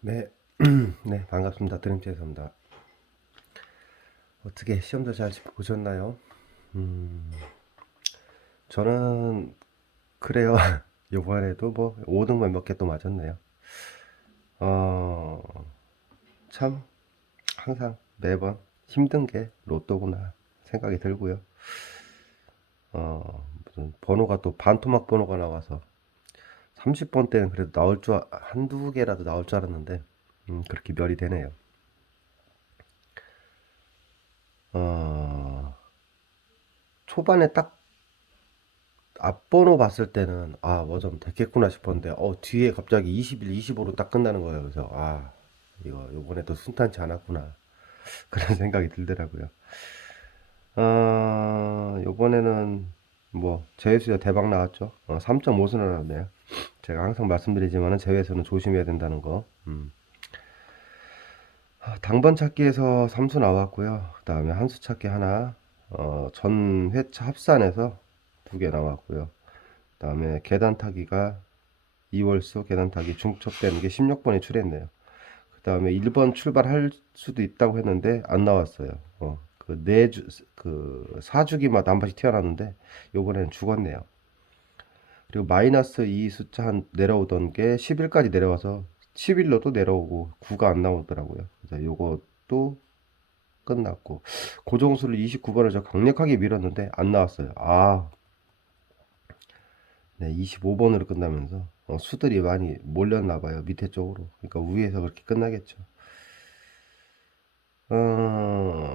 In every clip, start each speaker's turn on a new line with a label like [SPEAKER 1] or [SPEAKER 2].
[SPEAKER 1] 네, 네 반갑습니다. 드림체에서입니다. 어떻게 시험도 잘 보셨나요? 음, 저는 그래요. 요번에도 뭐 5등만 몇 개 또 맞았네요. 어, 참 항상 매번 힘든 게 로또구나 생각이 들고요. 어, 무슨 번호가 또 반토막 번호가 나와서 30번 때는 그래도 나올 줄, 아- 한두 개라도 나올 줄 알았는데, 음, 그렇게 멸이 되네요. 어, 초반에 딱 앞번호 봤을 때는, 아, 뭐 좀 됐겠구나 싶었는데, 어, 뒤에 갑자기 21, 25로 딱 끝나는 거예요. 그래서, 아, 이거, 요번에도 순탄치 않았구나. 그런 생각이 들더라고요. 어, 요번에는 뭐, 제외수가 대박 나왔죠. 어, 3.5수 나왔네요. 제가 항상 말씀드리지만은 제외에서는 조심해야 된다는 거. 음. 아, 당번 찾기에서 삼수 나왔고요. 그 다음에 한수 찾기 하나, 어, 전 회차 합산해서 두 개 나왔고요. 그 다음에 계단 타기가 2월수 계단 타기 중첩되는 게 16번이 출했네요. 그 다음에 1번 출발할 수도 있다고 했는데 안 나왔어요. 어, 그 네주 그 사주기마다 한 번씩 튀어나왔는데 요번에는 죽었네요. 그리고 마이너스 2 숫자 한 내려오던 게 10일까지 내려와서 10일로도 내려오고 9가 안 나오더라고요. 그래서 요것도 끝났고 고정수를 29번을 저 강력하게 밀었는데 안 나왔어요. 아, 네, 25번으로 끝나면서 어, 수들이 많이 몰렸나 봐요. 밑에 쪽으로. 그러니까 위에서 그렇게 끝나겠죠. 어,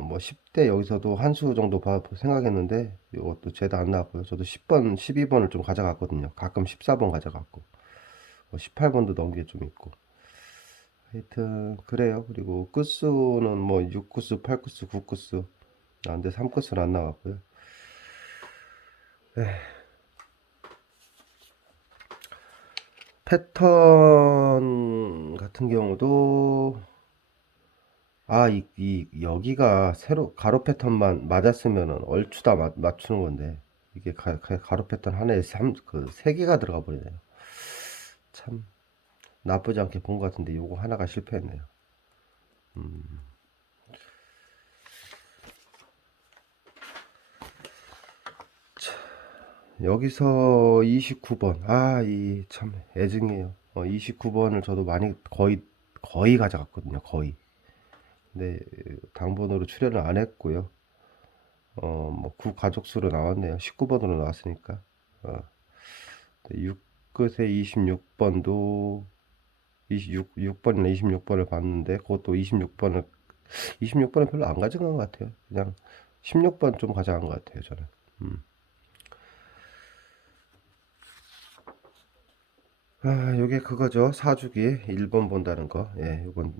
[SPEAKER 1] 뭐 10대 여기서도 한 수 정도 봐, 생각했는데 이것도 죄다 안 나왔고요. 저도 10번, 12번을 좀 가져갔거든요. 가끔 14번 가져갔고 뭐 18번도 넣은 게 좀 있고 하여튼 그래요. 그리고 끝수는 뭐 6끝수, 8끝수, 9끝수 나왔는데 3끝수는 안 나왔고요. 패턴 같은 경우도 아, 이, 이, 여기가 세로, 가로 패턴만 맞았으면은 얼추 다 맞, 맞추는 건데, 이게 가, 가, 가 로 패턴 하나에 삼, 그, 세 개가 들어가 버리네요. 참, 나쁘지 않게 본 것 같은데, 요거 하나가 실패했네요. 여기서 29번, 아, 이, 참, 애증이에요. 어, 29번을 저도 많이, 거의, 거의 가져갔거든요, 거의. 근데, 당번으로 출연을 안 했고요. 어, 뭐, 구 가족수로 나왔네요. 19번으로 나왔으니까. 어, 6끝에 26번도 26, 6번이나 26번을 봤는데 그것도 26번을 26번은 별로 안 가져간 것 같아요. 그냥 16번 좀 가져간 것 같아요, 저는. 음. 아, 요게 그거죠. 사주기 1번 본다는 거. 예, 요번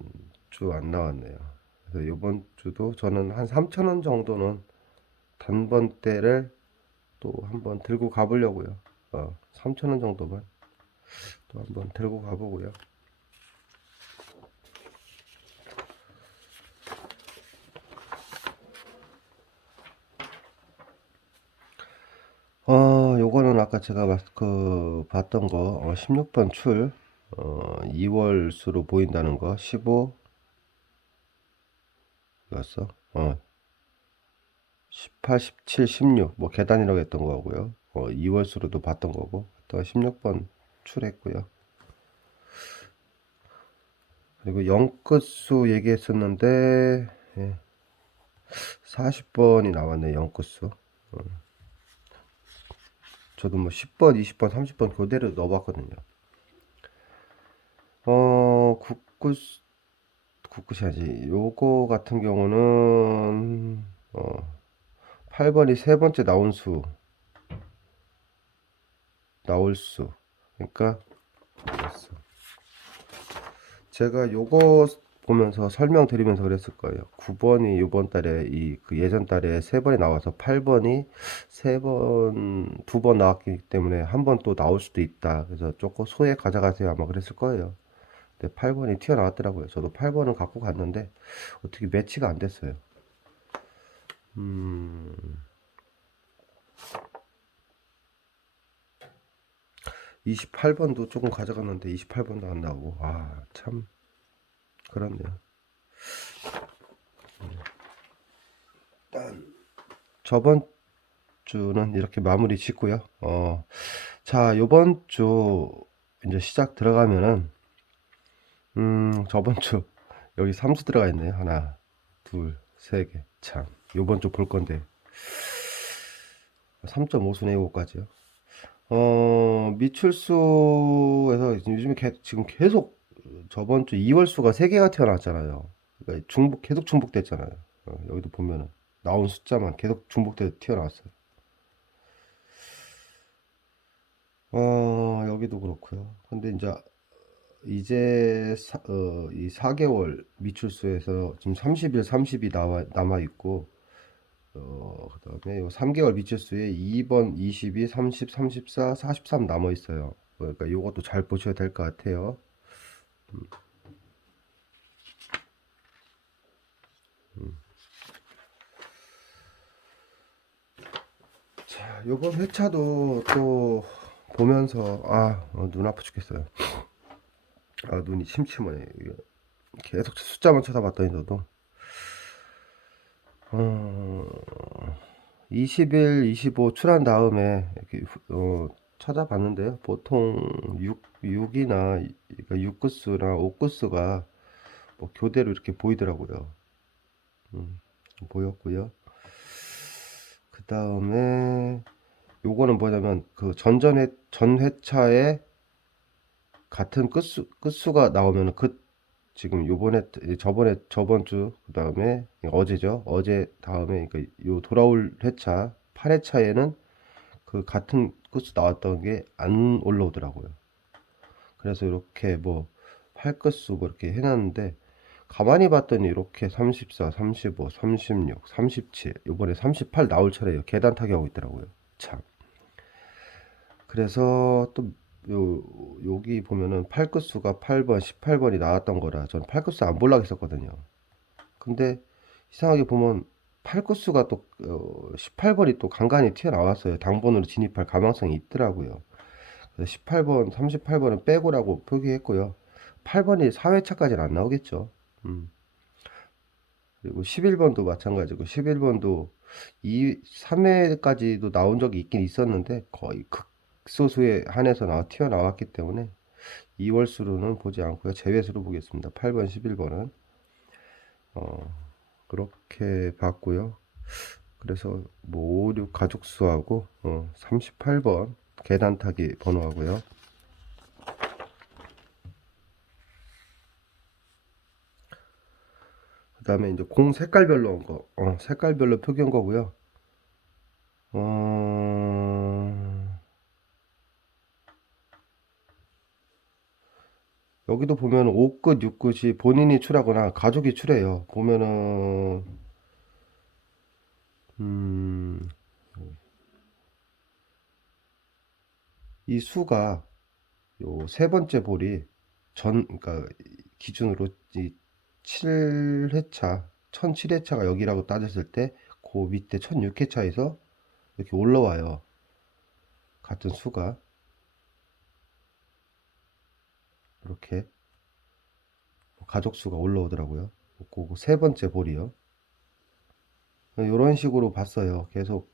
[SPEAKER 1] 주 안 나왔네요. 그래서 요번 주도 저는 한 3,000원 정도는 단번대를 또 한번 들고 가보려고요. 어, 3,000원 정도만 또 한번 들고 가보고요. 어, 요거는 아까 제가 봤, 그, 봤던 거, 어, 16번 출, 어, 2월 수로 보인다는 거, 15, 였어? 어, 18, 17, 16, 뭐 계단이라고 했던 거고요. 어, 2월 수로도 봤던 거고, 또 16번 출했고요. 그리고 0끝수 얘기했었는데, 예, 40번이 나왔네, 0끝수. 저도 뭐 10번, 20번, 30번 그대로 넣어봤거든요. 어, 국끝, 국끝이야지. 요거 같은 경우는, 어, 8번이 세 번째 나온 수, 나올 수. 그러니까. 제가 요거 보면서 설명드리면서 그랬을 거예요. 9번이 이번 달에 이 그 예전 달에 세 번이 나와서 8번이 세 번, 두 번 나왔기 때문에 한 번 또 나올 수도 있다. 그래서 조금 소액 가져가세요. 아마 그랬을 거예요. 근데 8번이 튀어나왔더라고요. 저도 8번을 갖고 갔는데 어떻게 매치가 안 됐어요. 음, 28번도 조금 가져갔는데 28번도 안 나오고 아, 참 그렇네요. 일단 저번 주는 이렇게 마무리 짓고요. 어, 자, 요번 주 이제 시작 들어가면은 음, 저번 주 여기 삼수 들어가 있네요. 하나, 둘, 세 개. 참, 요번 주 볼 건데 3.5순에 이거까지요. 어, 미출수에서 요즘에 개- 지금 계속 저번 주 2월 수가 3개가 튀어나왔잖아요. 그러니까 중복, 계속 중복됐잖아요. 어, 여기도 보면은 나온 숫자만 계속 중복돼 튀어나왔어요. 어, 여기도 그렇고요. 근데 이제 이제 사, 어, 이 4개월 미출수에서 지금 30일, 30이 나와, 남아 있고 어, 그다음에 요 3개월 미출수에 2번, 22, 30, 34, 43 남아 있어요. 그러니까 요것도 잘 보셔야 될 것 같아요. 자, 요번 회차도 또 보면서 아, 어, 눈 아파 죽겠어요. 아, 눈이. 이게 계속 숫자만 쳐다봤더니 저도 어, 20일, 25 출한 다음에 이렇게 후- 어, 찾아봤는데요. 보통 6, 6이나 그러니까 6구수나 5구수가 뭐 교대로 이렇게 보이더라고요. 음, 보였고요. 그 다음에 요거는 뭐냐면 그 전전회 전회차에 같은 끝수 끝수가 나오면 그 지금 요번에 저번에 저번 주 그다음에 어제죠. 어제 다음에 그러니까 요 돌아올 회차 8회차에는 그 같은 끝수 나왔던 게 안 올라오더라고요. 그래서 이렇게 뭐 8끝수 뭐 이렇게 해 놨는데 가만히 봤더니 이렇게 34, 35, 36, 37 요번에 38 나올 차례예요. 계단 타기 하고 있더라고요. 참. 그래서 또 요, 여기 보면은 8끝수가 8번, 18번이 나왔던 거라 저는 8끝수 안 볼라 했었거든요. 근데 이상하게 보면 8끝수가 또 어, 18번이 또 간간히 튀어나왔어요. 당번으로 진입할 가망성이 있더라고요. 그래서 18번, 38번은 빼고라고 표기했고요. 8번이 4회차까지는 안 나오겠죠. 음. 그리고 11번도 마찬가지고 11번도 이 3회까지도 나온 적이 있긴 있었는데 거의 극소수에 한해서 나와 튀어나왔기 때문에 2월수로는 보지 않고요. 제외수로 보겠습니다. 8번, 11번은 어, 그렇게 봤고요. 그래서 뭐 5, 6 가족수하고 어, 38번 계단 타기 번호하고요. 그 다음에 이제 공 색깔별로 온 거, 어, 색깔별로 표기한 거고요. 어, 여기도 보면 5끝, 6끝이 본인이 출하거나 가족이 출해요. 보면은, 음, 이 수가 요 세 번째 볼이 전, 그러니까 기준으로 이 7회차, 1007회차가 여기라고 따졌을 때, 그 밑에 1006회차에서 이렇게 올라와요. 같은 수가. 이렇게. 가족 수가 올라오더라고요. 그거 세 번째 볼이요. 이런 식으로 봤어요. 계속.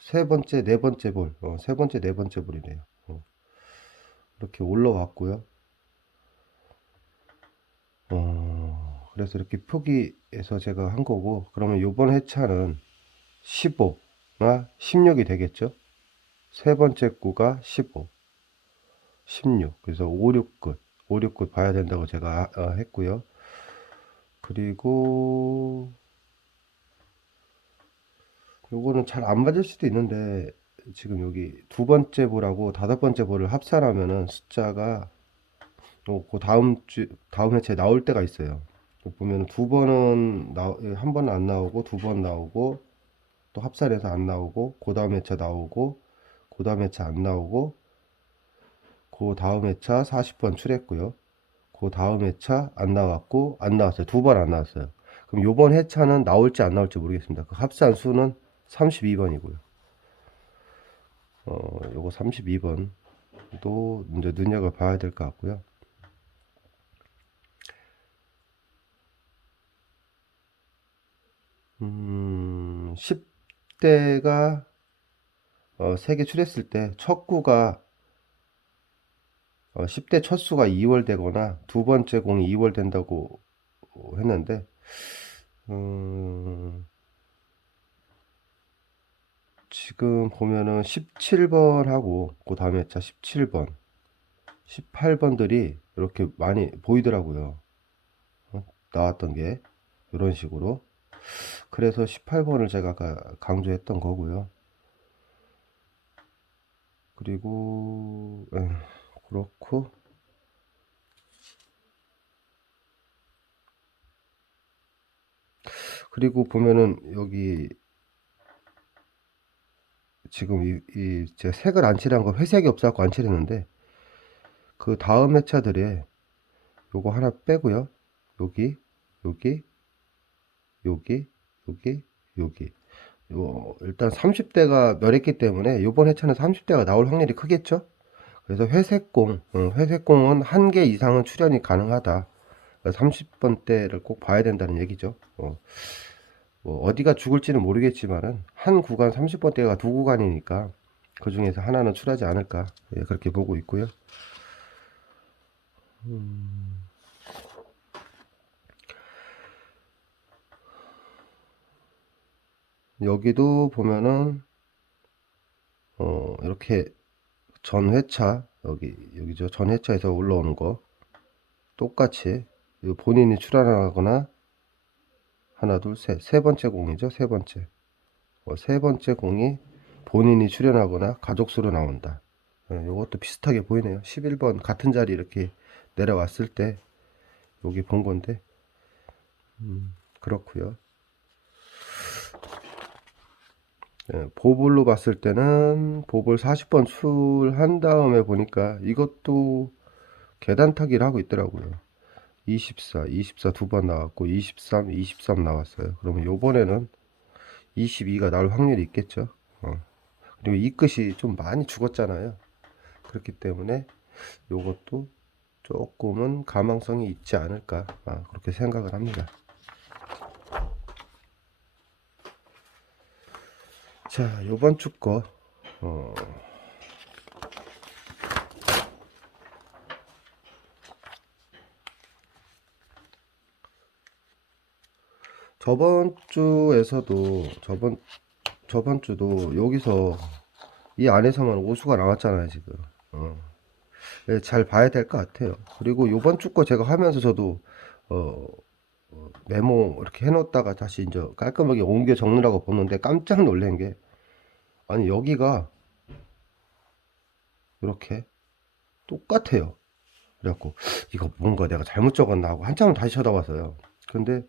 [SPEAKER 1] 세 번째, 네 번째 볼. 어, 세 번째, 네 번째 볼이네요. 어. 이렇게 올라왔고요. 어, 그래서 이렇게 표기해서 제가 한 거고, 그러면 요번 회차는 15나 16이 되겠죠? 세 번째 구가 15, 16. 그래서 5, 6끝, 5, 6끝 봐야 된다고 제가 어, 했고요. 그리고 요거는 잘 안 맞을 수도 있는데, 지금 여기 두 번째 볼하고 다섯 번째 볼을 합산하면은 숫자가 어, 그 다음 주 다음 회차에 나올 때가 있어요. 보면 두 번은 나, 한 번은 안 나오고 두 번 나오고 또 합산해서 안 나오고 그 다음 회차 나오고 그 다음 회차 안 나오고 그 다음 회차 40번 출했고요. 그 다음 회차 안 나왔고 안 나왔어요. 두 번 안 나왔어요. 그럼 요번 회차는 나올지 안 나올지 모르겠습니다. 그 합산 수는 32번이고요. 어, 요거 32번도 이제 눈여겨 봐야 될 것 같고요. 음, 10대가 어, 세계 출했을 때 첫 구가 어, 10대 첫 수가 2월 되거나 두 번째 공이 2월 된다고 했는데 음, 지금 보면은 17번하고 그 다음에 자 17번 18번들이 이렇게 많이 보이더라고요. 어, 나왔던 게 이런 식으로. 그래서 18번을 제가 강조했던 거고요. 그리고 에, 그렇고. 그리고 보면은 여기 지금 이, 이 제가 색을 안 칠한 거 회색이 없어갖고 안 칠했는데 그 다음 회차들에 요거 하나 빼고요. 여기 여기 여기 여기 여기. 요 일단 30대가 멸했기 때문에 요번 회차는 30대가 나올 확률이 크겠죠 그래서 회색공 어, 회색공은 한 개 이상은 출연이 가능하다 30번대를 꼭 봐야 된다는 얘기죠 어. 뭐 어디가 죽을지는 모르겠지만은 한 구간 30번대가 두 구간이니까 그 중에서 하나는 출하지 않을까 예, 그렇게 보고 있고요. 음. 여기도 보면은 어 이렇게 전 회차 여기 여기죠. 전 회차에서 올라오는 거. 똑같이. 본인이 출하하거나 하나 둘셋. 세 번째 공이죠 세 번째. 어, 세 번째 공이 본인이 출연하거나 가족수로 나온다. 예, 이것도 비슷하게 보이네요. 11번 같은 자리 이렇게 내려왔을 때 여기 본 건데 음, 그렇고요 예, 보볼로 봤을 때는 보볼 40번 출한 다음에 보니까 이것도 계단 타기를 하고 있더라고요 24, 24 두 번 나왔고 23, 23 나왔어요. 그러면 요번에는 22가 나올 확률이 있겠죠. 어. 그리고 이 끝이 좀 많이 죽었잖아요. 그렇기 때문에 요것도 조금은 가망성이 있지 않을까 아, 그렇게 생각을 합니다. 자, 요번 주 거. 어. 저번 주에서도 저번 저번 주도 여기서 이 안에서만 오수가 나왔잖아요 지금 어. 네, 잘 봐야 될 것 같아요 그리고 요번 주 거 제가 하면서 저도 어, 어, 메모 이렇게 해놓다가 다시 이제 깔끔하게 옮겨 적느라고 보는데 깜짝 놀란 게 아니 여기가 이렇게 똑같아요 그래갖고 이거 뭔가 내가 잘못 적었나 하고 한참을 다시 쳐다봤어요 근데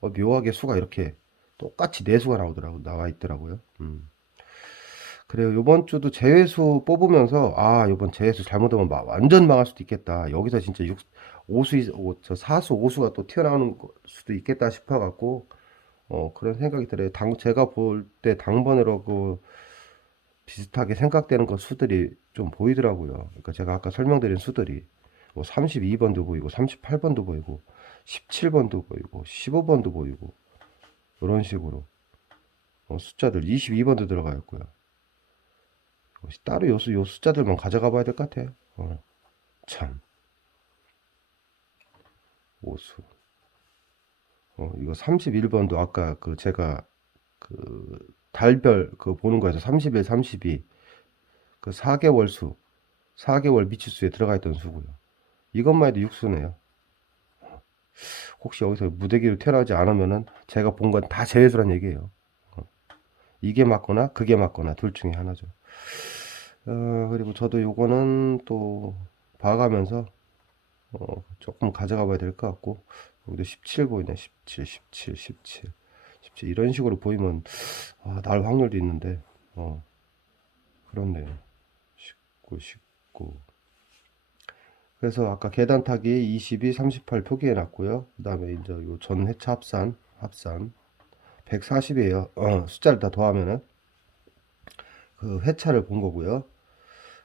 [SPEAKER 1] 어, 묘하게 수가 이렇게 똑같이 네 수가 나오더라고 나와 있더라고요. 음. 그래요. 요번 주도 제외수 뽑으면서 아 요번 제외수 잘못하면 막 완전 망할 수도 있겠다. 여기서 진짜 6, 5수, 5, 저 4수, 5수가 또 튀어나오는 수도 있겠다 싶어갖고 어 그런 생각이 들어요. 당 제가 볼 때 당번으로 그 비슷하게 생각되는 그 수들이 좀 보이더라고요. 그러니까 제가 아까 설명드린 수들이 뭐 32번도 보이고 38번도 보이고 17번도 보이고 15번도 보이고 이런 식으로 어, 숫자들 22번도 들어가 있고요. 따로 요 수 요 숫자들만 가져가 봐야 될 것 같아요. 어, 참 오수 어, 이거 31번도 아까 그 제가 그 달별 그 보는 거에서 31, 32 그 4개월 수 4개월 미치수에 들어가 있던 수고요. 이것만 해도 육수네요. 혹시 여기서 무대기로 태어나지 않으면은 제가 본 건 다 제외수란 얘기예요. 어. 이게 맞거나 그게 맞거나 둘 중에 하나죠. 어, 그리고 저도 요거는 또 봐가면서 어, 조금 가져가 봐야 될 것 같고 여기도 17 보이네 17 17 17 17 이런 식으로 보이면 아, 날 확률도 있는데 어, 그렇네요 19 19 그래서 아까 계단 타기 22, 38 표기해 놨고요. 그 다음에 이제 요전 회차 합산, 합산 140이에요. 어, 숫자를 다 더하면은 그 회차를 본 거고요.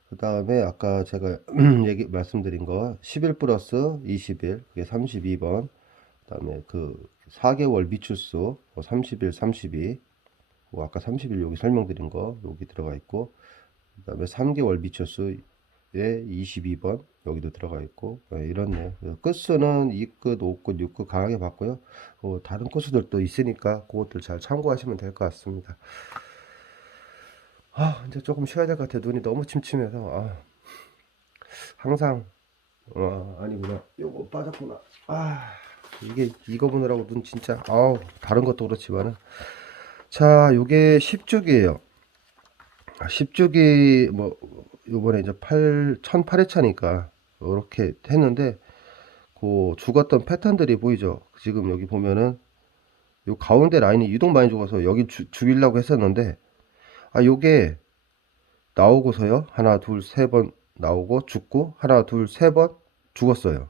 [SPEAKER 1] 그 다음에 아까 제가 얘기 말씀드린 거 11 플러스 21 그게 32번. 그 다음에 그 4개월 미추수 30일, 32. 뭐 아까 30일 여기 설명드린 거 여기 들어가 있고 그 다음에 3개월 미추수에 22번 여기도 들어가 있고 네, 이렇네요. 끝수는 2끝, 5끝, 6끝 강하게 봤고요. 어, 다른 코스들도 있으니까 그것들 잘 참고하시면 될 것 같습니다. 아, 이제 조금 쉬어야 될 것 같아. 눈이 너무 침침해서. 아, 항상, 어, 아니구나. 요거 빠졌구나. 아, 이게, 이거 보느라고 눈 진짜, 아우, 다른 것도 그렇지만은. 자, 요게 10주기예요 10주기, 뭐, 요번에 이제 8, 1008회차니까, 요렇게 했는데, 그 죽었던 패턴들이 보이죠? 지금 여기 보면은, 요 가운데 라인이 유독 많이 죽어서 여기 주, 죽이려고 했었는데, 아, 요게 나오고서요. 하나, 둘, 세 번 나오고 죽고 하나, 둘, 세 번 죽었어요.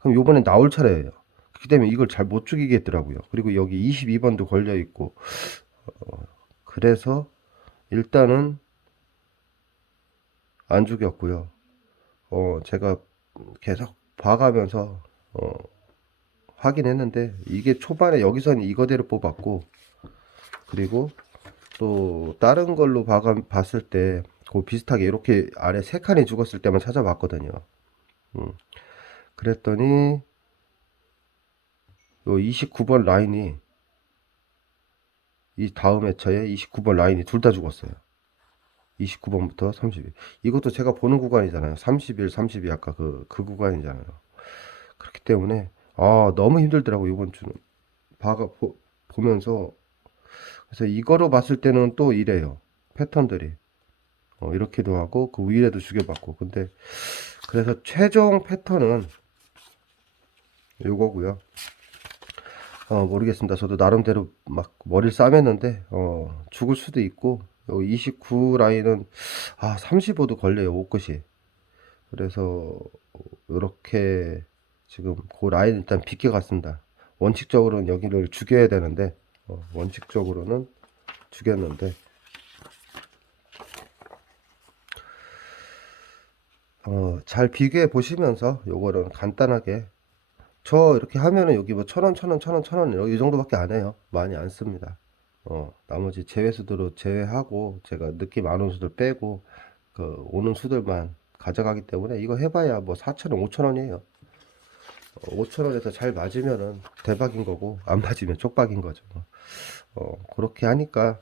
[SPEAKER 1] 그럼 요번에 나올 차례예요. 그렇기 때문에 이걸 잘 못 죽이겠더라고요. 그리고 여기 22번도 걸려 있고 어, 그래서 일단은 안 죽였고요. 어, 제가 계속 봐가면서 어, 확인했는데 이게 초반에 여기서는 이거대로 뽑았고 그리고 또 다른 걸로 봐가, 봤을 때 그 비슷하게 이렇게 아래 세 칸이 죽었을 때만 찾아봤거든요. 음. 그랬더니 요 29번 라인이 이 다음 회차에 29번 라인이 둘 다 죽었어요. 29번부터 30일. 이것도 제가 보는 구간이잖아요. 31, 32 아까 그, 그 구간이잖아요. 그렇기 때문에 아 너무 힘들더라고 이번 주는 봐가 보, 보면서 그래서 이거로 봤을 때는 또 이래요. 패턴들이. 어, 이렇게도 하고 그 위에도 죽여봤고. 근데 그래서 최종 패턴은 요거고요. 어, 모르겠습니다. 저도 나름대로 막 머리를 싸맸는데 어, 죽을 수도 있고 요 29 라인은 아 35도 걸려요 옷끝이. 그래서 이렇게 지금 그 라인 일단 비껴 갔습니다. 원칙적으로는 여기를 죽여야 되는데 어, 원칙적으로는 죽였는데 어, 잘 비교해 보시면서 요거는 간단하게 저 이렇게 하면은 여기 뭐 천 원, 천 원, 천 원, 천 원, 이 정도밖에 안 해요. 많이 안 씁니다. 어, 나머지 제외 수들로 제외하고 제가 느낌 안 오는 수들 빼고 그 오는 수들만 가져가기 때문에 이거 해봐야 뭐 4천 원, 5천 원이에요. 5천 원에서 잘 맞으면은 대박인 거고 안 맞으면 쪽박인 거죠. 어, 그렇게 하니까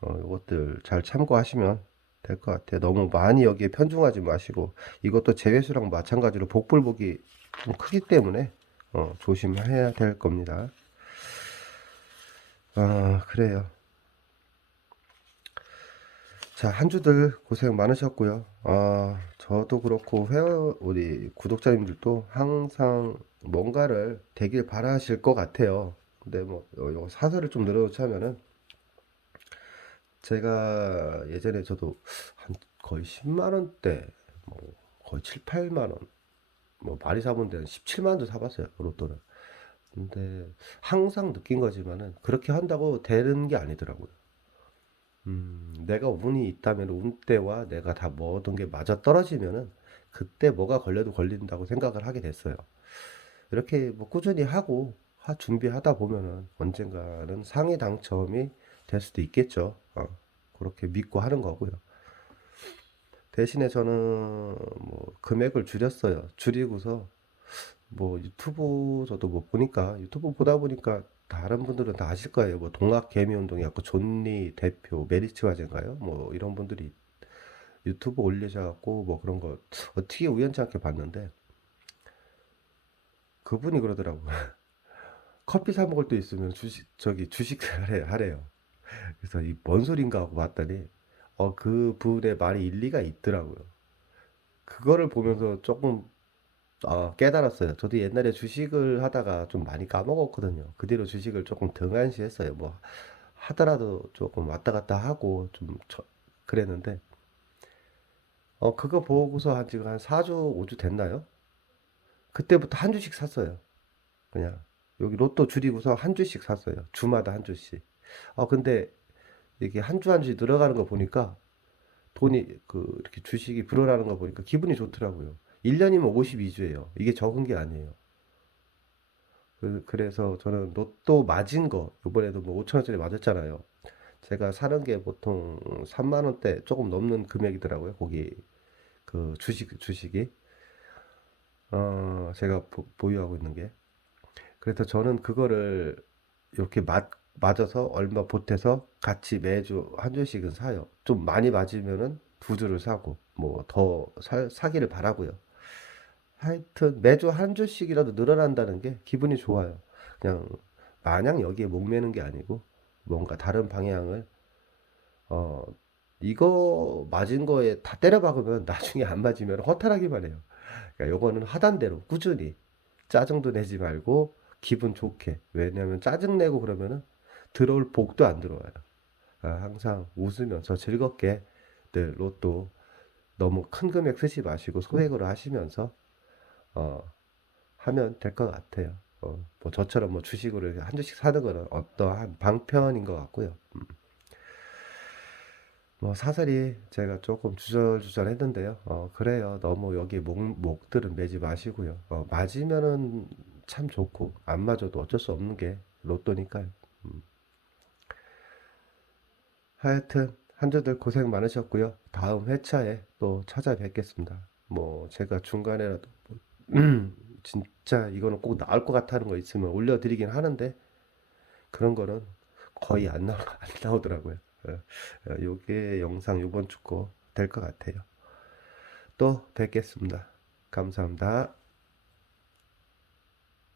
[SPEAKER 1] 어, 이것들 잘 참고하시면 될 것 같아요. 너무 많이 여기에 편중하지 마시고 이것도 제외수랑 마찬가지로 복불복이 좀 크기 때문에 어, 조심해야 될 겁니다. 아, 그래요. 자, 한 주들 고생 많으셨고요. 아, 저도 그렇고 회원 우리 구독자님들도 항상 뭔가를 되길 바라실 것 같아요. 근데 뭐요 사설을 좀 늘어놓자면은 제가 예전에 저도 한 거의 10만 원대 뭐 거의 7, 8만 원. 뭐 많이 사본 데는 17만 원도 사봤어요. 로또를. 근데 항상 느낀 거지만은 그렇게 한다고 되는 게 아니더라고요. 음, 내가 운이 있다면 운때와 내가 다 모든 게 맞아 떨어지면은 그때 뭐가 걸려도 걸린다고 생각을 하게 됐어요. 이렇게 뭐 꾸준히 하고 하, 준비하다 보면은 언젠가는 상위 당첨이 될 수도 있겠죠. 어, 그렇게 믿고 하는 거고요. 대신에 저는 뭐 금액을 줄였어요. 줄이고서 뭐 유튜브 저도 뭐 보니까 유튜브 보다 보니까 다른 분들은 다 아실 거예요. 뭐 동학 개미 운동이 아까 존리 대표 메리츠 화제인가요? 뭐 이런 분들이 유튜브 올리셔갖고 뭐 그런 거 어떻게 우연치 않게 봤는데 그분이 그러더라고. 커피 사 먹을 때 있으면 주식 저기 주식 하래 하래 요. 그래서 이 뭔 소린가 하고 봤더니 어 그 분의 말이 일리가 있더라고요. 그거를 보면서 조금 아, 깨달았어요. 저도 옛날에 주식을 하다가 좀 많이 까먹었거든요. 그 뒤로 주식을 조금 등한시했어요. 뭐 하더라도 조금 왔다 갔다 하고 좀 저- 그랬는데 어 그거 보고서 한 지금 한 4주, 5주 됐나요? 그때부터 한 주씩 샀어요. 그냥 여기 로또 줄이고서 한 주씩 샀어요. 주마다 한 주씩. 아 근데 이게 한 주 한 주 늘어가는 거 보니까 돈이 그 이렇게 주식이 불어나는 거 보니까 기분이 좋더라고요. 1년이면 52주예요. 이게 적은 게 아니에요. 그, 그래서 저는 로또 맞은 거, 이번에도 뭐 5천 원짜리 맞았잖아요. 제가 사는 게 보통 3만 원대 조금 넘는 금액이더라고요. 거기 그 주식, 주식이. 어, 제가 보, 보유하고 있는 게. 그래서 저는 그거를 이렇게 맞, 맞아서 얼마 보태서 같이 매주 한 주씩은 사요. 좀 많이 맞으면은 두 주를 사고, 뭐 더 사기를 바라고요. 하여튼 매주 한 주씩이라도 늘어난다는 게 기분이 좋아요. 그냥 마냥 여기에 목매는 게 아니고 뭔가 다른 방향을 어 이거 맞은 거에 다 때려 박으면 나중에 안 맞으면 허탈하기만 해요. 그러니까 요거는 하단 대로 꾸준히 짜증도 내지 말고 기분 좋게 왜냐면 짜증 내고 그러면은 들어올 복도 안 들어와요. 아, 항상 웃으면서 즐겁게 늘 로또 너무 큰 금액 쓰지 마시고 소액으로 하시면서 어, 하면 될 것 같아요. 어, 뭐 저처럼 뭐 주식으로 한 주씩 사는 거는 어떠한 방편인 것 같고요. 음. 뭐 사설이 제가 조금 주절주절 했는데요. 어, 그래요. 너무 여기 목, 목들은 매지 마시고요. 어, 맞으면은 참 좋고 안 맞아도 어쩔 수 없는 게 로또니까요. 음. 하여튼 한 주들 고생 많으셨고요. 다음 회차에 또 찾아뵙겠습니다. 뭐 제가 중간에라도 음, 진짜 이거는 꼭 나올 것 같다는 거 있으면 올려드리긴 하는데 그런 거는 거의 안 나오, 안 나오더라고요. 어, 어, 요게 영상 요번 주 거 될 것 같아요. 또 뵙겠습니다. 감사합니다.